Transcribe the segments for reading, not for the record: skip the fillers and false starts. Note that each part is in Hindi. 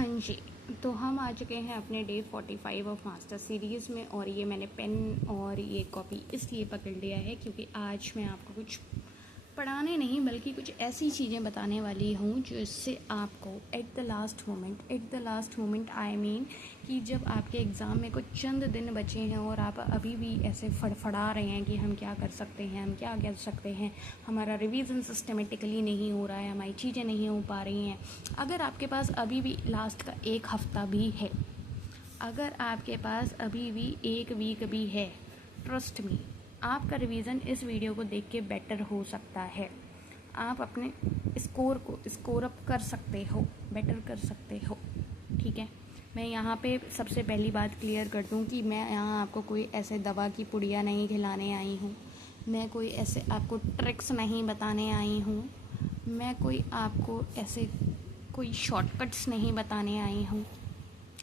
हाँ जी, तो हम आ चुके हैं अपने डे 45 ऑफ मास्टर सीरीज़ में। और ये मैंने पेन और ये कॉपी इसलिए पकड़ लिया है क्योंकि आज मैं आपको कुछ पढ़ाने नहीं बल्कि कुछ ऐसी चीज़ें बताने वाली हूँ जिससे आपको at the last moment I mean कि जब आपके एग्ज़ाम में कुछ चंद दिन बचे हैं और आप अभी भी ऐसे फड़फड़ा रहे हैं कि हम क्या कर सकते हैं, हम क्या कर सकते हैं, हमारा रिवीजन सिस्टमेटिकली नहीं हो रहा है, हमारी चीज़ें नहीं हो पा रही हैं। अगर आपके पास अभी भी लास्ट का एक हफ़्ता भी है, अगर आपके पास अभी भी एक वीक भी है, ट्रस्ट मी, आपका रिवीजन इस वीडियो को देख के बेटर हो सकता है। आप अपने स्कोर को स्कोर अप कर सकते हो, बेटर कर सकते हो। ठीक है, मैं यहाँ पे सबसे पहली बात क्लियर कर दूँ कि मैं यहाँ आपको कोई ऐसे दवा की पुड़िया नहीं खिलाने आई हूँ, मैं कोई ऐसे आपको ट्रिक्स नहीं बताने आई हूँ, मैं कोई आपको ऐसे कोई शॉर्टकट्स नहीं बताने आई हूँ।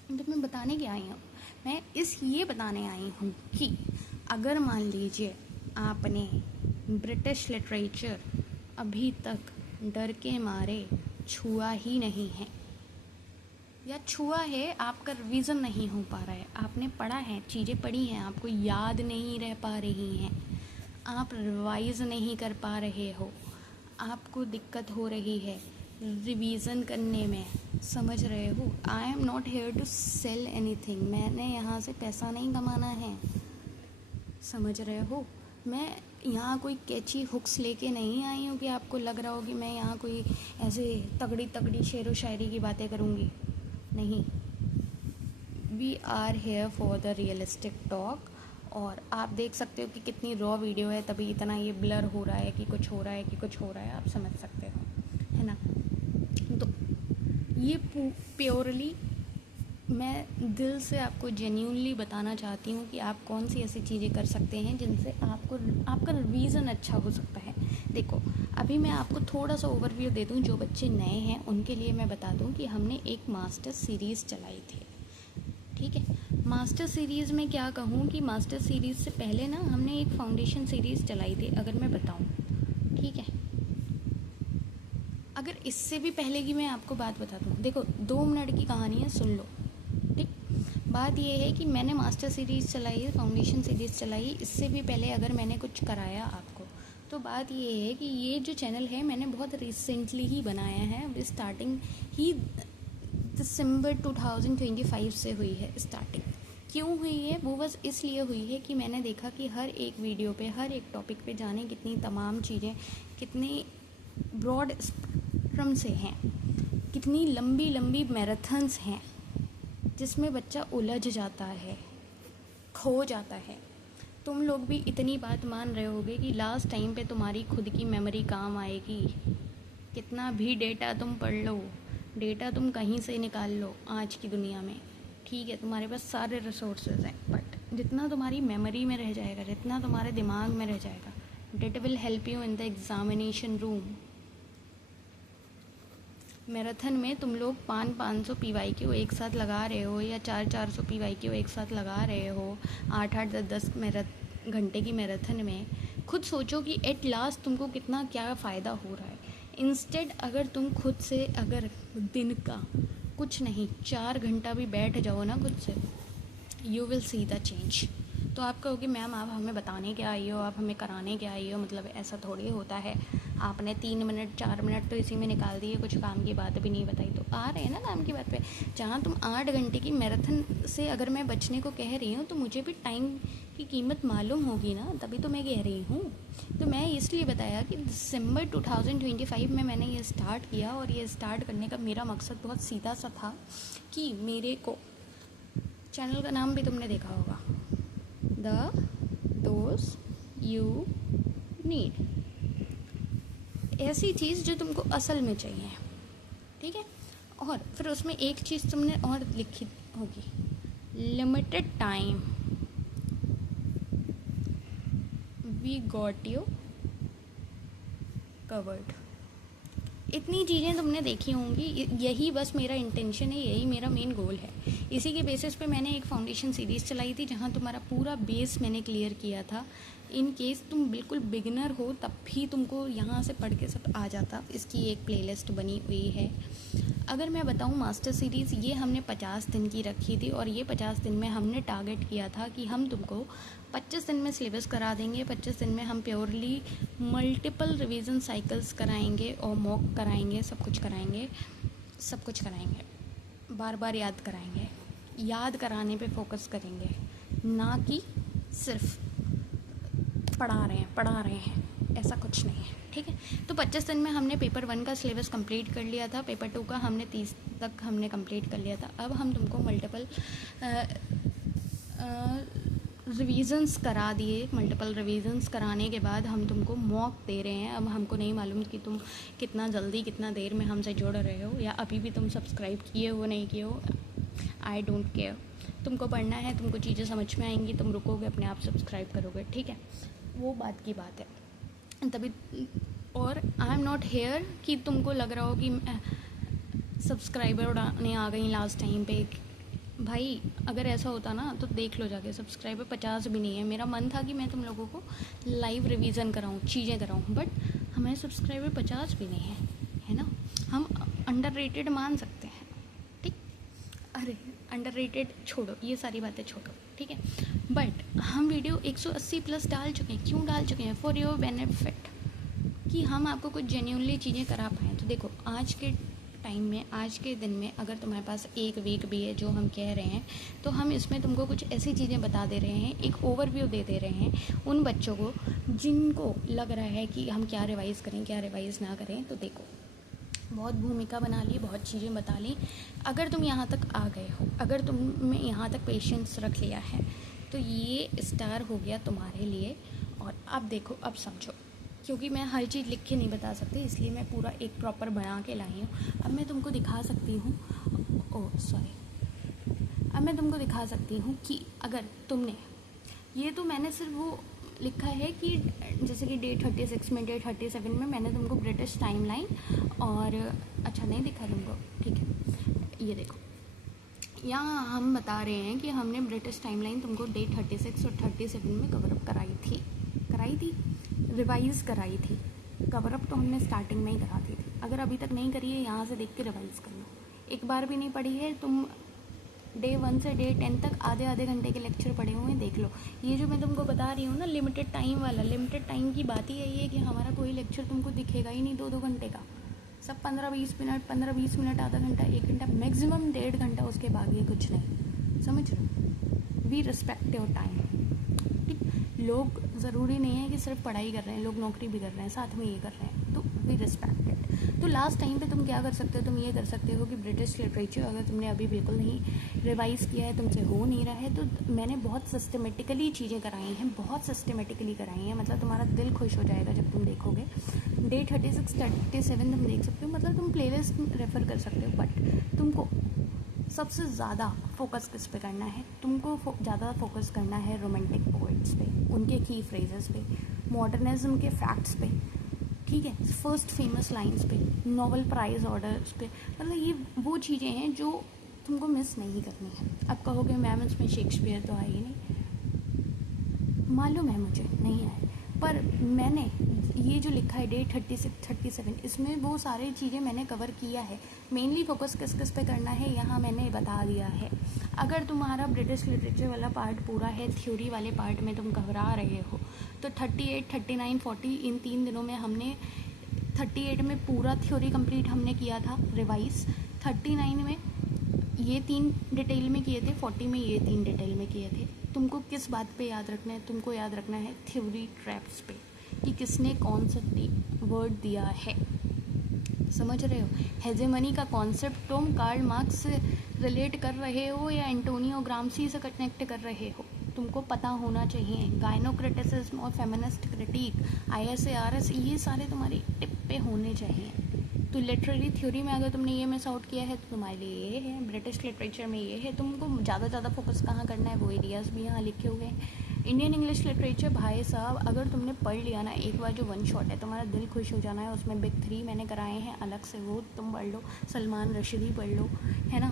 तो मैं बताने क्या आई हूँ, मैं ये बताने आई हूँ कि अगर मान लीजिए आपने ब्रिटिश लिटरेचर अभी तक डर के मारे छुआ ही नहीं है, या छुआ है, आपका रिवीजन नहीं हो पा रहा है, आपने पढ़ा है, चीज़ें पढ़ी हैं, आपको याद नहीं रह पा रही हैं, आप रिवाइज नहीं कर पा रहे हो, आपको दिक्कत हो रही है रिवीजन करने में, समझ रहे हो। I am not here to sell anything, मैंने यहाँ से पैसा नहीं कमाना है, समझ रहे हो। मैं यहाँ कोई कैची हुक्स लेके नहीं आई हूँ कि आपको लग रहा हो कि मैं यहाँ कोई ऐसे तगड़ी तगड़ी शेरो शायरी की बातें करूँगी, नहीं। We are here for the realistic talk. और आप देख सकते हो कि कितनी रॉ वीडियो है, तभी इतना ये ब्लर हो रहा है कि कुछ हो रहा है कि कुछ हो रहा है, आप समझ सकते हो, है ना। तो ये प्योरली मैं दिल से आपको जेन्यूनली बताना चाहती हूँ कि आप कौन सी ऐसी चीज़ें कर सकते हैं जिनसे आपका रिवीजन अच्छा हो सकता है। देखो, अभी मैं आपको थोड़ा सा ओवरव्यू दे दूँ, जो बच्चे नए हैं उनके लिए मैं बता दूँ कि हमने एक मास्टर सीरीज़ चलाई थी। ठीक है, मास्टर सीरीज़ में क्या कहूँ कि मास्टर सीरीज़ से पहले ना हमने एक फाउंडेशन सीरीज़ चलाई थी, अगर मैं बताऊँ। ठीक है, अगर इससे भी पहले की मैं आपको बात बता दूँ, देखो 2 मिनट की कहानी है, सुन लो। ठीक, बात ये है कि मैंने मास्टर सीरीज़ चलाई है, फाउंडेशन सीरीज़ चलाई, इससे भी पहले अगर मैंने कुछ कराया आपको, तो बात ये है कि ये जो चैनल है मैंने बहुत रिसेंटली ही बनाया है, अभी स्टार्टिंग ही दिसंबर 2025 से हुई है स्टार्टिंग। क्यों हुई है, वो बस इसलिए हुई है कि मैंने देखा कि हर एक वीडियो पे, हर एक टॉपिक पे जाने कितनी तमाम चीज़ें, कितनी ब्रॉड स्पेक्ट्रम से हैं, कितनी लंबी लंबी मैराथन्स हैं जिसमें बच्चा उलझ जाता है, खो जाता है। तुम लोग भी इतनी बात मान रहे होगे कि लास्ट टाइम पे तुम्हारी खुद की मेमोरी काम आएगी, कितना भी डेटा तुम पढ़ लो, डेटा तुम कहीं से निकाल लो आज की दुनिया में, ठीक है, तुम्हारे पास सारे रिसोर्सेज हैं, बट जितना तुम्हारी मेमोरी में रह जाएगा, जितना तुम्हारे दिमाग में रह जाएगा, that will help you in the examination room. Marathon में तुम लोग 500 PYQ एक साथ लगा रहे हो, या 400 PYQ एक साथ लगा रहे हो 8-8 10 घंटे की मैराथन में। खुद सोचो कि एट लास्ट तुमको कितना क्या फ़ायदा हो रहा है। इंस्टेड अगर तुम खुद से, अगर दिन का कुछ नहीं 4 घंटा भी बैठ जाओ ना खुद से, you will see the change. तो आप कहोगे मैम आप हमें बताने क्या आई हो, आप हमें कराने क्या आई हो, मतलब ऐसा थोड़ी होता है, आपने 3 मिनट 4 मिनट तो इसी में निकाल दिए, कुछ काम की बात भी नहीं बताई। तो आ रहे हैं ना काम की बात पे, जहाँ तुम 8 घंटे की मैराथन से अगर मैं बचने को कह रही हूँ तो मुझे भी टाइम की कीमत मालूम होगी ना, तभी तो मैं कह रही हूँ। तो मैं इसलिए बताया कि दिसंबर 2025 में मैंने ये स्टार्ट किया, और ये स्टार्ट करने का मेरा मकसद बहुत सीधा सा था कि मेरे को, चैनल का नाम भी तुमने देखा होगा, द दोज यू नीड, ऐसी चीज़ जो तुमको असल में चाहिए, ठीक है। और फिर उसमें एक चीज़ तुमने और लिखी होगी, limited time, we got you covered. इतनी चीज़ें तुमने देखी होंगी, यही बस मेरा इंटेंशन है, यही मेरा मेन गोल है। इसी के बेसिस पे मैंने एक फाउंडेशन सीरीज़ चलाई थी, जहाँ तुम्हारा पूरा बेस मैंने क्लियर किया था इन केस तुम बिल्कुल बिगिनर हो तब भी तुमको यहाँ से पढ़ के सब आ जाता। इसकी एक प्लेलिस्ट बनी हुई है। अगर मैं बताऊँ मास्टर सीरीज़ ये हमने 50 दिन की रखी थी और ये 50 दिन में हमने टारगेट किया था कि हम तुमको 25 दिन में सिलेबस करा देंगे। 25 दिन में हम प्योरली मल्टीपल रिवीजन साइकिल्स कराएंगे और मॉक कराएंगे, सब कुछ कराएंगे, बार बार याद कराएंगे। याद कराने पे फोकस करेंगे, ना कि सिर्फ पढ़ा रहे हैं, ऐसा कुछ नहीं है, ठीक है। तो 25 दिन में हमने पेपर 1 का सिलेबस कंप्लीट कर लिया था, पेपर 2 का हमने 30 तक हमने कंप्लीट कर लिया था। अब हम तुमको मल्टीपल रिवीजन्स करा दिए। मल्टीपल रिवीजन्स कराने के बाद हम तुमको मॉक दे रहे हैं। अब हमको नहीं मालूम कि तुम कितना जल्दी कितना देर में हमसे जुड़ रहे हो या अभी भी तुम सब्सक्राइब किए हो नहीं किए हो, आई डोंट केयर। तुमको पढ़ना है, तुमको चीज़ें समझ में आएंगी, तुम रुकोगे, अपने आप सब्सक्राइब करोगे, ठीक है। वो बात की बात है तभी। और आई एम नॉट हेयर कि तुमको लग रहा हो कि सब्सक्राइबर उड़ाने आ गई लास्ट टाइम पे। भाई अगर ऐसा होता ना तो देख लो जाके, सब्सक्राइबर 50 भी नहीं है। मेरा मन था कि मैं तुम लोगों को लाइव रिवीजन कराऊँ, चीज़ें कराऊँ, बट हमारे सब्सक्राइबर 50 भी नहीं है ना। हम अंडररेटेड मान सकते हैं, ठीक। अरे अंडररेटेड छोड़ो, ये सारी बातें छोड़ो, ठीक है। बट हम वीडियो 180 प्लस डाल चुके हैं। क्यों डाल चुके हैं? फॉर योर बेनिफिट, कि हम आपको कुछ जेन्युइनली चीज़ें करा पाएँ। तो देखो आज के टाइम में, आज के दिन में अगर तुम्हारे पास एक वीक भी है जो हम कह रहे हैं, तो हम इसमें तुमको कुछ ऐसी चीज़ें बता दे रहे हैं, एक ओवरव्यू दे रहे हैं उन बच्चों को जिनको लग रहा है कि हम क्या रिवाइज़ करें, क्या रिवाइज़ ना करें। तो देखो, बहुत भूमिका बना ली, बहुत चीज़ें बता ली। अगर तुम यहाँ तक आ गए हो, अगर तुमने यहाँ तक पेशेंस रख लिया है, तो ये स्टार हो गया तुम्हारे लिए। और अब देखो, अब समझो, क्योंकि मैं हर चीज़ लिख के नहीं बता सकती, इसलिए मैं पूरा एक प्रॉपर बना के लाई हूँ। अब मैं तुमको दिखा सकती हूँ, अब मैं तुमको दिखा सकती हूँ कि अगर तुमने ये, तो मैंने सिर्फ वो लिखा है कि जैसे कि डे 36 में, डे 37 में मैंने तुमको ब्रिटिश टाइमलाइन और अच्छा नहीं दिखा तुमको, ठीक है। ये देखो, यहाँ हम बता रहे हैं कि हमने ब्रिटिश टाइमलाइन तुमको डे 36 और 37 में कवरअप कराई थी, रिवाइज़ कराई थी। कवरअप तो हमने स्टार्टिंग में ही कराती थी। अगर अभी तक नहीं करी है, यहाँ से देख के रिवाइज़ कर लो। एक बार भी नहीं पढ़ी है तुम, डे 1 से डे 10 तक आधे घंटे के लेक्चर पढ़े हुए हैं, देख लो। ये जो मैं तुमको बता रही हूँ ना, लिमिटेड टाइम वाला, लिमिटेड टाइम की बात ही यही है कि हमारा कोई लेक्चर तुमको दिखेगा ही नहीं 2-2 घंटे का। सब 15-20 मिनट, 15-20 मिनट, आधा घंटा, 1 घंटा, मैक्सिमम 1.5 घंटा, उसके बाकी कुछ नहीं। समझ रहे हो? वी रिस्पेक्ट योर टाइम, ठीक। लोग ज़रूरी नहीं है कि सिर्फ पढ़ाई कर रहे हैं, लोग नौकरी भी कर रहे हैं, साथ में ये कर रहे हैं, तो वी रिस्पेक्ट इट। तो लास्ट टाइम पे तुम क्या कर सकते हो, तुम ये कर सकते हो कि ब्रिटिश लिटरेचर अगर तुमने अभी बिल्कुल नहीं रिवाइज़ किया है, तुमसे हो नहीं रहा है, तो मैंने बहुत सिस्टमेटिकली चीज़ें कराई हैं, बहुत सिस्टमेटिकली कराई हैं। मतलब तुम्हारा दिल खुश हो जाएगा जब तुम देखोगे। डे 36, 37 तुम देख सकते हो, मतलब तुम प्लेलिस्ट रेफ़र कर सकते हो। बट तुमको सबसे ज़्यादा फोकस किस पे करना है? तुमको ज़्यादा फोकस करना है रोमांटिक पोइट्स पे, उनके की फ्रेजेस पे, मॉडर्निज्म के फैक्ट्स पे, ठीक है, फर्स्ट फेमस लाइंस पे, नोबेल प्राइज़ ऑर्डर्स पे। मतलब ये वो चीज़ें हैं जो तुमको मिस नहीं करनी है। अब कहोगे मैम इसमें शेक्सपियर तो है ही नहीं, मालूम है मुझे नहीं है, पर मैंने ये जो लिखा है डे 36, 37, इसमें वो सारी चीज़ें मैंने कवर किया है। मेनली फोकस किस किस पे करना है यहाँ मैंने बता दिया है। अगर तुम्हारा ब्रिटिश लिटरेचर वाला पार्ट पूरा है, थ्योरी वाले पार्ट में तुम घबरा रहे हो, तो 38, 39, 40 इन 3 दिनों में हमने 38 में पूरा थ्योरी कंप्लीट हमने किया था रिवाइज, 39 में ये 3 डिटेल में किए थे, 40 में ये 3 डिटेल में किए थे। तुमको किस बात पे याद रखना है? तुमको याद रखना है थ्योरी ट्रैप्स पे, कि किसने कौन सा वर्ड दिया है। समझ रहे हो? हेजेमनी का कॉन्सेप्ट तुम कार्ल मार्क्स से रिलेट कर रहे हो या एंटोनियो ग्राम्सी से कनेक्ट कर रहे हो, तुमको पता होना चाहिए। गायनोक्रिटिसिज्म और फेमिनिस्ट क्रिटिक, ISARS, ये सारे तुम्हारी टिप पे होने चाहिए। तो लिटरेरी थ्योरी में अगर तुमने ये मिस आउट किया है तो तुम्हारे लिए ये है, ब्रिटिश लिटरेचर में ये है। तुमको ज़्यादा फोकस कहाँ करना है, वो एरियाज़ भी यहाँ लिखे हुए हैं। इंडियन इंग्लिश लिटरेचर भाई साहब, अगर तुमने पढ़ लिया ना एक बार, जो 1 शॉट है, तुम्हारा दिल खुश हो जाना है। उसमें बिग 3 मैंने कराए हैं अलग से, वो तुम पढ़ लो, सलमान रशीदी पढ़ लो, है ना।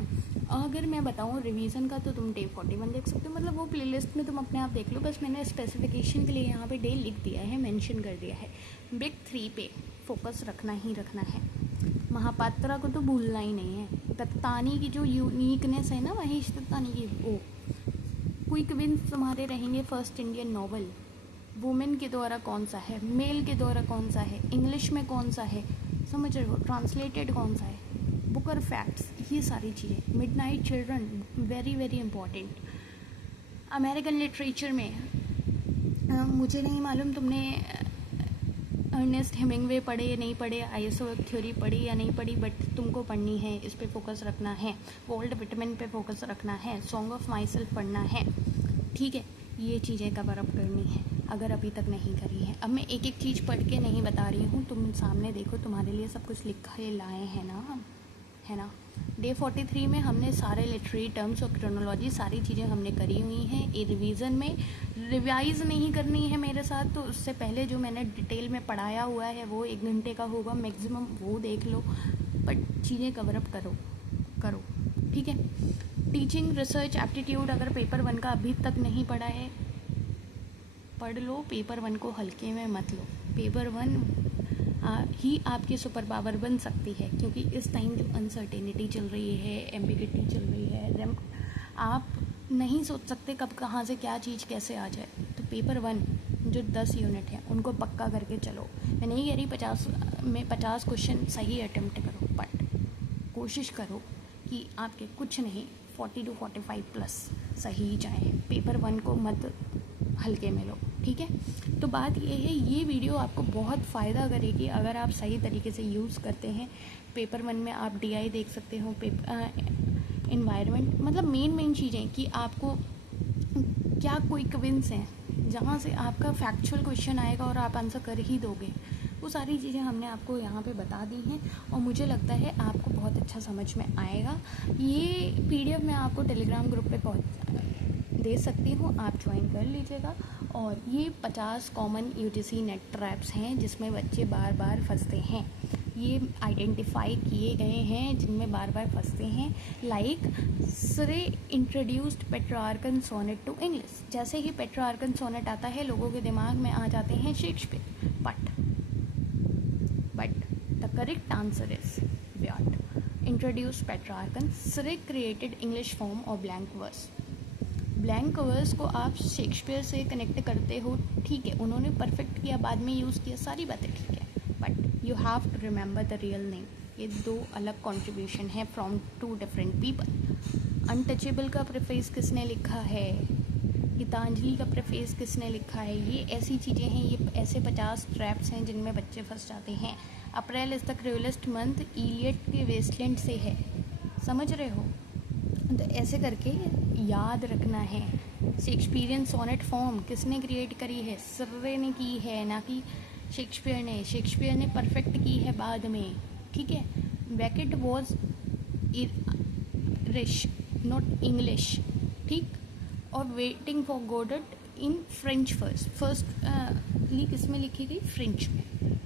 अगर मैं बताऊँ रिवीजन का तो तुम डे 41 देख सकते हो, मतलब वो प्लेलिस्ट में तुम अपने आप देख लो। बस मैंने स्पेसिफिकेशन के लिए यहाँ पे डे लिख दिया है, मेंशन कर दिया है। बिग 3 पे फोकस रखना ही रखना है। महापात्रा को तो भूलना ही नहीं है। दत्तानी की जो यूनिकनेस है ना, महेश दत्तानी की, वो क्विक विन्स तुम्हारे रहेंगे। फर्स्ट इंडियन नॉवल वुमेन के द्वारा कौन सा है, मेल के द्वारा कौन सा है, इंग्लिश में कौन सा है, समझ रहे हो, ट्रांसलेटेड कौन सा है, बुकर फैक्ट्स, ये सारी चीज़ें। Midnight children very very important. American literature में मुझे नहीं मालूम तुमने अर्नेस्ट हेमिंगवे पढ़े या नहीं पढ़े, आइसोएक थ्योरी पढ़ी या नहीं पढ़ी, बट तुमको पढ़नी है, इस पे फोकस रखना है। वॉल्ट विटमैन पे फोकस रखना है। सॉन्ग ऑफ माई सेल्फ पढ़ना है, ठीक है। ये चीज़ें कवर अप करनी है अगर अभी तक नहीं करी है। अब मैं एक एक चीज़ पढ़ के नहीं बता रही हूँ, तुम सामने देखो, तुम्हारे लिए सब कुछ लिखे लाए हैं ना हम, है ना। डे 43 में हमने सारे लिटरेरी टर्म्स और क्रोनोलॉजी सारी चीज़ें हमने करी हुई हैं। ये रिवीजन में रिवाइज़ नहीं करनी है मेरे साथ, तो उससे पहले जो मैंने डिटेल में पढ़ाया हुआ है वो 1 घंटे का होगा मैक्सिमम, वो देख लो। बट चीज़ें कवर अप करो, ठीक है। टीचिंग, रिसर्च, एप्टीट्यूड, अगर पेपर 1 का अभी तक नहीं पढ़ा है पढ़ लो। पेपर 1 को हल्के में मत लो। पेपर 1 ही आपकी सुपर पावर बन सकती है, क्योंकि इस टाइम जो अनसर्टेनिटी चल रही है, एम्बिगिटी चल रही है, आप नहीं सोच सकते कब कहाँ से क्या चीज़ कैसे आ जाए। तो पेपर 1 जो 10 यूनिट है उनको पक्का करके चलो। मैं नहीं कह रही 50 क्वेश्चन सही अटेम्प्ट करो, बट कोशिश करो कि आपके कुछ नहीं 40 to 45 प्लस सही जाए। पेपर 1 को मत हल्के में लो, ठीक है। तो बात ये है, ये वीडियो आपको बहुत फ़ायदा करेगी अगर आप सही तरीके से यूज़ करते हैं। पेपर 1 में आप DI देख सकते हो, इन्वायरमेंट, मतलब मेन चीज़ें कि आपको क्या क्विक विन्स हैं जहाँ से आपका फैक्चुअल क्वेश्चन आएगा और आप आंसर कर ही दोगे। वो सारी चीज़ें हमने आपको यहाँ पे बता दी हैं और मुझे लगता है आपको बहुत अच्छा समझ में आएगा। ये PDF मैं आपको टेलीग्राम ग्रुप पे दे सकती हूँ, आप ज्वाइन कर लीजिएगा। और ये 50 कॉमन UGC नेट ट्रैप्स हैं जिसमें बच्चे बार बार फंसते हैं। ये आइडेंटिफाई किए गए हैं जिनमें बार बार फंसते हैं। Like Surrey introduced Petrarchan sonnet to English. जैसे ही पेट्रार्कन सोनेट आता है लोगों के दिमाग में आ जाते हैं Shakespeare, but the correct answer is what introduced Petrarchan सरे क्रिएटेड इंग्लिश फॉर्म और ब्लैंक वर्स। ब्लैंक वर्स को आप शेक्सपियर से कनेक्ट करते हो, ठीक है, उन्होंने परफेक्ट किया, बाद में यूज़ किया, सारी बातें ठीक है, but you have to remember the real name. ये 2 अलग कंट्रीब्यूशन है फ्रॉम 2 डिफरेंट पीपल। अनटचेबल का प्रेफेस किसने लिखा है, गीतांजलि का प्रेफेस किसने लिखा है, ये ऐसी चीज़ें हैं, ये ऐसे 50 ट्रैप्स हैं जिनमें बच्चे फंस जाते हैं। April is the cruellest month, Eliot के वेस्टलैंड से है, समझ रहे हो। तो ऐसे करके याद रखना है। शेक्सपियरियन सोनेट फॉर्म किसने क्रिएट करी है, सर्रे ने की है, ना कि शेक्सपियर ने परफेक्ट की है बाद में, ठीक है। Beckett was Irish not English, ठीक। और waiting for Godot in French firstly किसमें लिखी गई, फ्रेंच में,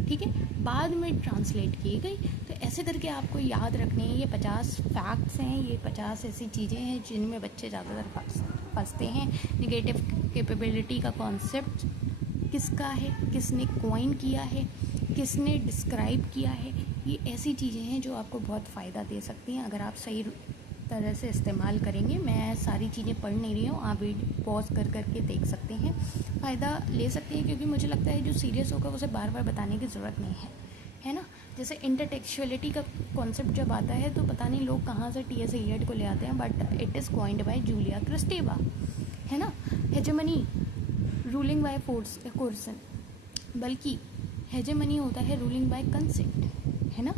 ठीक है, बाद में ट्रांसलेट की गई। तो ऐसे करके आपको याद रखने हैं। ये 50 फैक्ट्स हैं, ये 50 ऐसी चीज़ें हैं जिनमें बच्चे ज़्यादातर फंसते हैं। निगेटिव कैपेबिलिटी का कॉन्सेप्ट किसका है, किसने कॉइन किया है, किसने डिस्क्राइब किया है, ये ऐसी चीज़ें हैं जो आपको बहुत फ़ायदा दे सकती हैं अगर आप सही तरह से इस्तेमाल करेंगे। मैं सारी चीज़ें पढ़ नहीं रही हूँ, आप वीडियो पॉज करके देख सकते हैं, फ़ायदा ले सकते हैं, क्योंकि मुझे लगता है जो सीरियस होगा उसे बार बार बताने की ज़रूरत नहीं है ना। जैसे इंटरटेक्चुअलिटी का कॉन्सेप्ट जब आता है तो पता नहीं लोग कहाँ से T.S. एलियट को ले आते हैं, but it is coined by Julia Kristeva, है ना। हेजेमनी रूलिंग बाय कोर्सन, बल्कि हेजेमनी होता है रूलिंग बाय कंसेंट, है ना।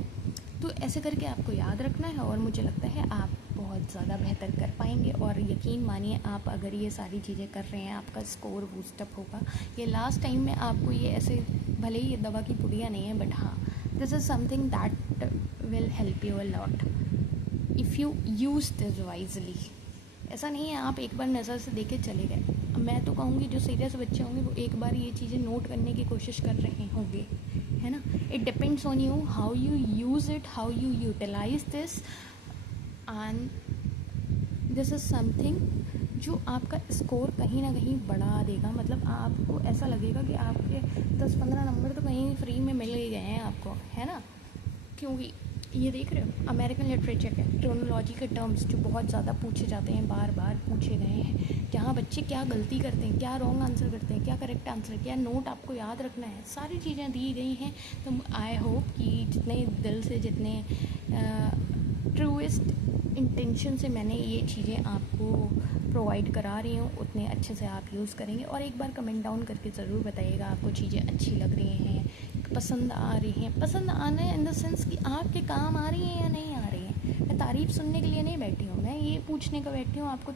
तो ऐसे करके आपको याद रखना है और मुझे लगता है आप बहुत ज़्यादा बेहतर कर पाएंगे। और यकीन मानिए, आप अगर ये सारी चीज़ें कर रहे हैं आपका स्कोर बूस्टअप होगा। ये लास्ट टाइम में आपको ये ऐसे, भले ही ये दवा की पुड़िया नहीं है, बट हाँ, this is something that will help you a lot if you use this wisely. ऐसा नहीं है आप एक बार नज़र से देखे चले गए। मैं तो कहूँगी जो सीरियस बच्चे होंगे वो एक बार ये चीज़ें नोट करने की कोशिश कर रहे होंगे, है ना। It depends on you, how you use it, how you utilise this, and this is something जो आपका स्कोर कहीं ना कहीं बढ़ा देगा। मतलब आपको ऐसा लगेगा कि आपके 10-15 नंबर तो कहीं फ्री में मिल ही गए हैं आपको, है ना। क्योंकि ये देख रहे हो अमेरिकन लिटरेचर के क्रोनोलॉजी के टर्म्स जो बहुत ज़्यादा पूछे जाते हैं, बार बार पूछे गए हैं, जहाँ बच्चे क्या गलती करते हैं, क्या रॉन्ग आंसर करते हैं, क्या करेक्ट आंसर, क्या नोट आपको याद रखना है, सारी चीज़ें दी गई हैं। तो आई होप कि जितने दिल से, जितने ट्रूएस्ट इंटेंशन से मैंने ये चीज़ें आपको प्रोवाइड करा रही हूँ, उतने अच्छे से आप यूज़ करेंगे। और एक बार कमेंट डाउन करके ज़रूर बताइएगा आपको चीज़ें अच्छी लग रही हैं, पसंद आ रही हैं। पसंद आना इन द सेंस कि आपके काम आ रही हैं या नहीं आ रही हैं। मैं तारीफ़ सुनने के लिए नहीं बैठी हूँ, मैं ये पूछने को बैठी हूँ आपको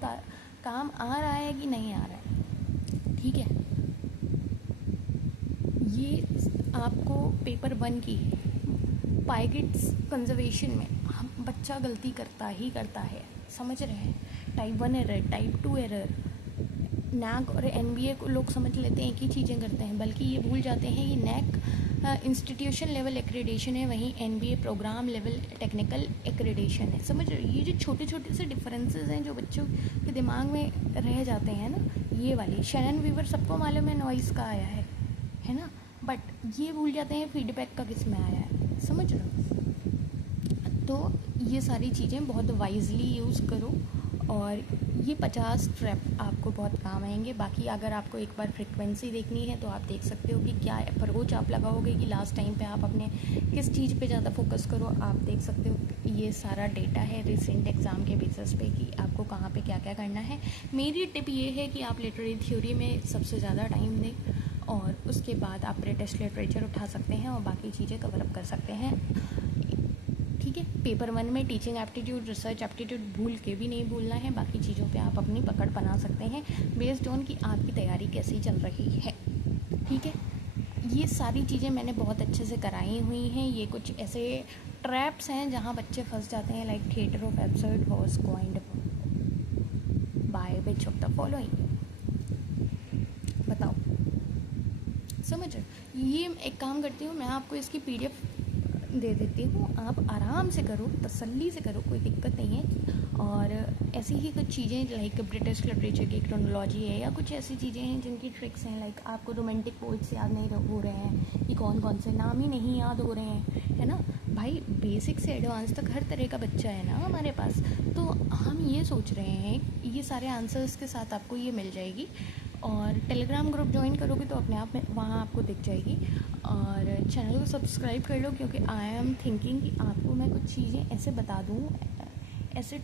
काम आ रहा है कि नहीं आ रहा है। ठीक है, ये आपको पेपर 1 की पाइगेट्स कंजर्वेशन में बच्चा गलती करता ही करता है, समझ रहे हैं। Type 1 error, type 2 error, NAAC और एनबीए को लोग समझ लेते हैं एक ही चीज़ें करते हैं, बल्कि ये भूल जाते हैं ये नैक इंस्टीट्यूशन लेवल एक्रेडिशन है, वहीं NBA programme level technical accreditation है। समझ रहे हो, ये जो छोटे छोटे से डिफरेंसेस हैं जो बच्चों के दिमाग में रह जाते हैं ना, ये वाली शैनन वीवर सबको मालूम है नॉइस का आया है ना, बट ये भूल जाते हैं फीडबैक का किस में आया है, समझ रहे हो। तो ये सारी चीज़ें बहुत वाइजली यूज़ करो, और ये 50 ट्रैप आपको बहुत काम आएंगे। बाकी अगर आपको एक बार फ्रिक्वेंसी देखनी है तो आप देख सकते हो कि क्या अप्रोच आप लगाओगे, कि लास्ट टाइम पे आप अपने किस चीज़ पे ज़्यादा फोकस करो। आप देख सकते हो ये सारा डेटा है रिसेंट एग्ज़ाम के बेसिस पे कि आपको कहाँ पे क्या क्या करना है। मेरी टिप ये है कि आप लिटरेरी थ्योरी में सबसे ज़्यादा टाइम दें, और उसके बाद आप ब्रिटिश लिटरेचर उठा सकते हैं और बाकी चीज़ें कवर अप कर सकते हैं। ठीक है, पेपर 1 में टीचिंग एप्टीट्यूड, रिसर्च एप्टीट्यूड भूल के भी नहीं भूलना है। बाकी चीज़ों पे आप अपनी पकड़ बना सकते हैं बेस्ड ऑन कि आपकी तैयारी कैसी चल रही है। ठीक है, ये सारी चीज़ें मैंने बहुत अच्छे से कराई हुई हैं। ये कुछ ऐसे ट्रैप्स हैं जहाँ बच्चे फंस जाते हैं, like theatre of absurd was coined by which of the following. बताओ, समझ रहे हो। ये एक काम करती हूँ, मैं आपको इसकी पीडीएफ दे देती हूँ, आप आराम से करो, तसल्ली से करो, कोई दिक्कत नहीं है। और ऐसी ही कुछ चीज़ें लाइक ब्रिटिश लिटरेचर की क्रोनोलॉजी है, या कुछ ऐसी चीज़ें हैं जिनकी ट्रिक्स हैं, लाइक आपको रोमांटिक पोइट्स याद नहीं हो रहे हैं, कि कौन कौन से नाम ही नहीं याद हो रहे हैं, है ना भाई। बेसिक से एडवांस तक हर तरह का बच्चा है ना हमारे पास। तो हम ये सोच रहे हैं ये सारे आंसर्स के साथ आपको ये मिल जाएगी, और टेलीग्राम ग्रुप ज्वाइन करोगे तो अपने आप में वहाँ आपको दिख जाएगी। और चैनल को सब्सक्राइब कर लो, क्योंकि आई एम थिंकिंग कि आपको मैं कुछ चीज़ें ऐसे बता दूँ, ऐसे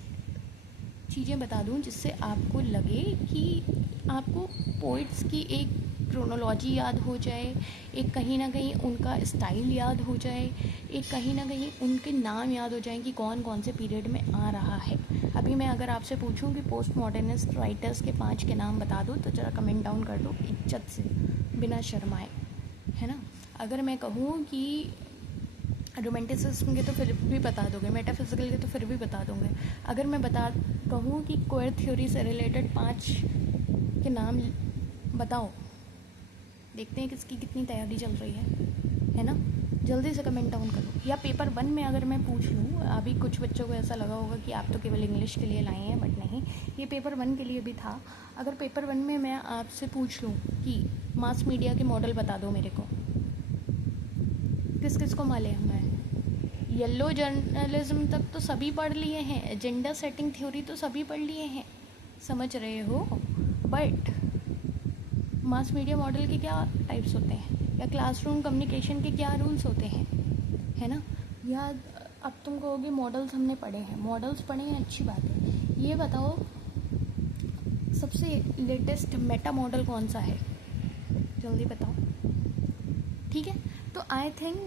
चीज़ें बता दूँ जिससे आपको लगे कि आपको पोइट्स की एक क्रोनोलॉजी याद हो जाए, एक कहीं ना कहीं उनका स्टाइल याद हो जाए, एक कहीं ना कहीं उनके नाम याद हो जाए कि कौन कौन से पीरियड में आ रहा है। अभी मैं अगर आपसे पूछूं कि पोस्ट मॉडर्निस्ट राइटर्स के 5 के नाम बता दो, तो ज़रा कमेंट डाउन कर दो इज्जत से, बिना शर्माए, है ना। अगर मैं कहूँ कि रोमांटिसिज्म के तो फिर भी बता दोगे, मेटाफिजिकल के तो फिर भी बता दूँगे। अगर मैं कहूँ कि क्वेयर थ्योरी से रिलेटेड 5 के नाम बताओ, देखते हैं किसकी कितनी तैयारी चल रही है ना। जल्दी से कमेंट डाउन करो। या पेपर 1 में अगर मैं पूछ लूँ, अभी कुछ बच्चों को ऐसा लगा होगा कि आप तो केवल इंग्लिश के लिए लाए हैं, बट नहीं, ये पेपर 1 के लिए भी था। अगर पेपर 1 में मैं आपसे पूछ लूँ कि मास मीडिया के मॉडल बता दो मेरे को, किस किस को मालूम है। येलो जर्नलिज्म तक तो सभी पढ़ लिए हैं, एजेंडा सेटिंग थ्योरी तो सभी पढ़ लिए हैं, समझ रहे हो। बट मास मीडिया मॉडल के क्या टाइप्स होते हैं, या क्लासरूम कम्युनिकेशन के क्या रूल्स होते हैं, है ना। या अब तुम कहोगे मॉडल्स हमने पढ़े हैं, मॉडल्स पढ़े हैं, अच्छी बात है। ये बताओ सबसे लेटेस्ट मेटा मॉडल कौन सा है, जल्दी बताओ। ठीक है, तो I think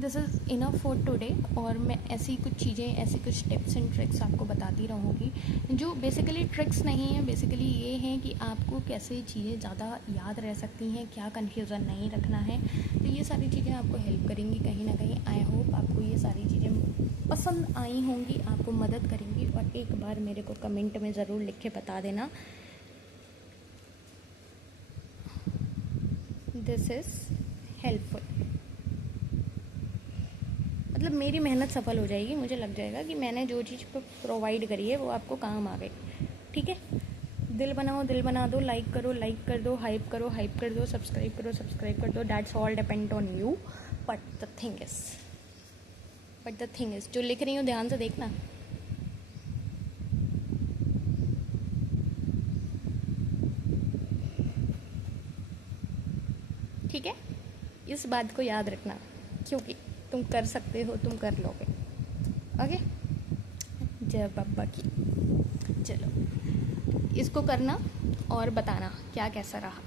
this is enough for today. और मैं ऐसी कुछ चीज़ें, ऐसी कुछ टिप्स एंड ट्रिक्स आपको बताती रहूँगी, जो बेसिकली ट्रिक्स नहीं है, बेसिकली ये हैं कि आपको कैसे चीज़ें ज़्यादा याद रह सकती हैं, क्या कन्फ्यूज़न नहीं रखना है। तो ये सारी चीज़ें आपको हेल्प करेंगी कहीं ना कहीं। आई होप आपको ये सारी चीज़ें पसंद आई होंगी, आपको मदद करेंगी। और एक बार मेरे को कमेंट में ज़रूर लिख के बता देना, दिस इज़ हेल्पफुल। मतलब मेरी मेहनत सफल हो जाएगी, मुझे लग जाएगा कि मैंने जो चीज़ प्रोवाइड करी है वो आपको काम आ गई। ठीक है, दिल बनाओ, दिल बना दो, लाइक करो, लाइक कर दो, हाइप करो, हाइप कर दो, सब्सक्राइब करो, सब्सक्राइब कर दो। That's all depend on you. But the thing is जो लिख रही हूँ ध्यान से देखना। ठीक है, इस बात को याद रखना, क्योंकि तुम कर सकते हो, तुम कर लोगे। ओके, जय बाबा की। चलो, इसको करना और बताना क्या कैसा रहा।